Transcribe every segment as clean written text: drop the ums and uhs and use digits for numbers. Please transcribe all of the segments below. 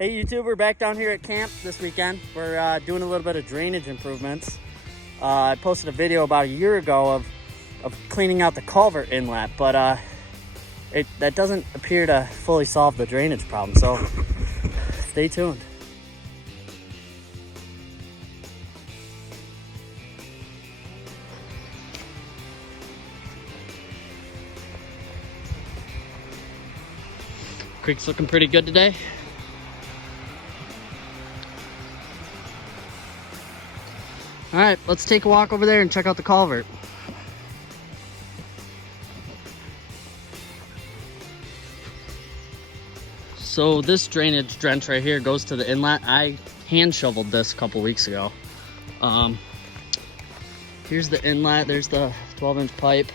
Hey YouTube, we're back down here at camp this weekend. We're doing a little bit of drainage improvements. I posted a video about a year ago of cleaning out the culvert inlet, but that doesn't appear to fully solve the drainage problem, so stay tuned. Creek's looking pretty good today. All right, let's take a walk over there and check out the culvert. So this drainage drench right here goes to the inlet. I hand shoveled this a couple weeks ago. Here's the inlet, there's the 12-inch pipe,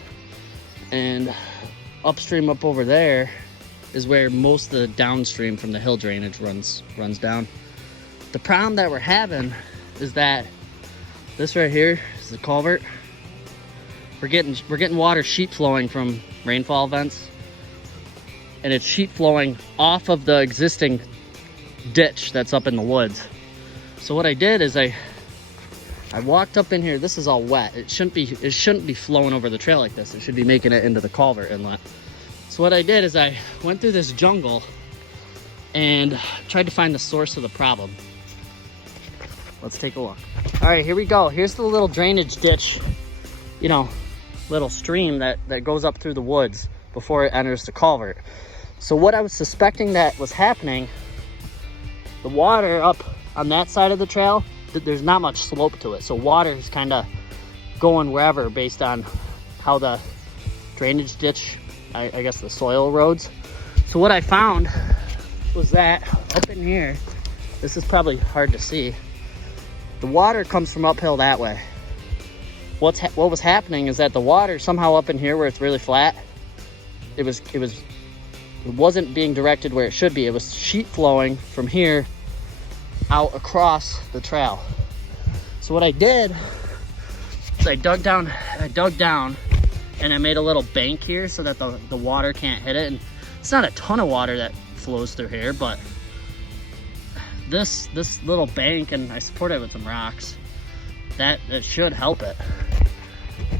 and upstream up over there is where most of the downstream from the hill drainage runs down. The problem that we're having is that this right here is the culvert. We're getting water sheet flowing from rainfall events, and it's sheet flowing off of the existing ditch that's up in the woods. So what I did is I walked up in here. This is all wet. It shouldn't be flowing over the trail like this. It should be making it into the culvert inlet. So what I did is I went through this jungle and tried to find the source of the problem. Let's take a look. All right, here we go. Here's the little drainage ditch, little stream that goes up through the woods before it enters the culvert. So what I was suspecting that was happening, the water up on that side of the trail, there's not much slope to it. So water is kind of going wherever based on how the drainage ditch, I guess the soil erodes. So what I found was that up in here, this is probably hard to see, the water comes from uphill that way. What was happening is that the water somehow up in here where it's really flat, it wasn't being directed where it should be. It was sheet flowing from here out across the trail. So what I did is I dug down and I made a little bank here so that the water can't hit it. And it's not a ton of water that flows through here, but this little bank, and I support it with some rocks, that should help it.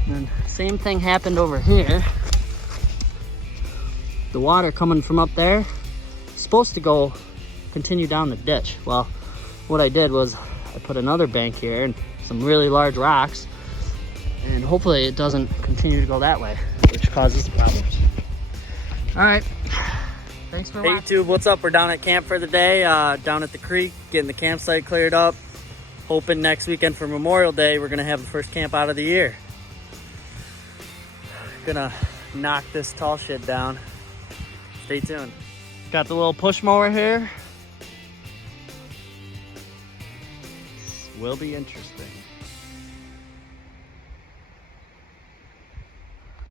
And same thing happened over here. The water coming from up there is supposed to continue down the ditch. Well, what I did was I put another bank here and some really large rocks, and hopefully it doesn't continue to go that way, which causes problems. All right. Thanks for watching. Hey YouTube, what's up? We're down at camp for the day, down at the creek, getting the campsite cleared up. Hoping next weekend for Memorial Day, we're gonna have the first camp out of the year. Gonna knock this tall shit down. Stay tuned. Got the little push mower here. This will be interesting.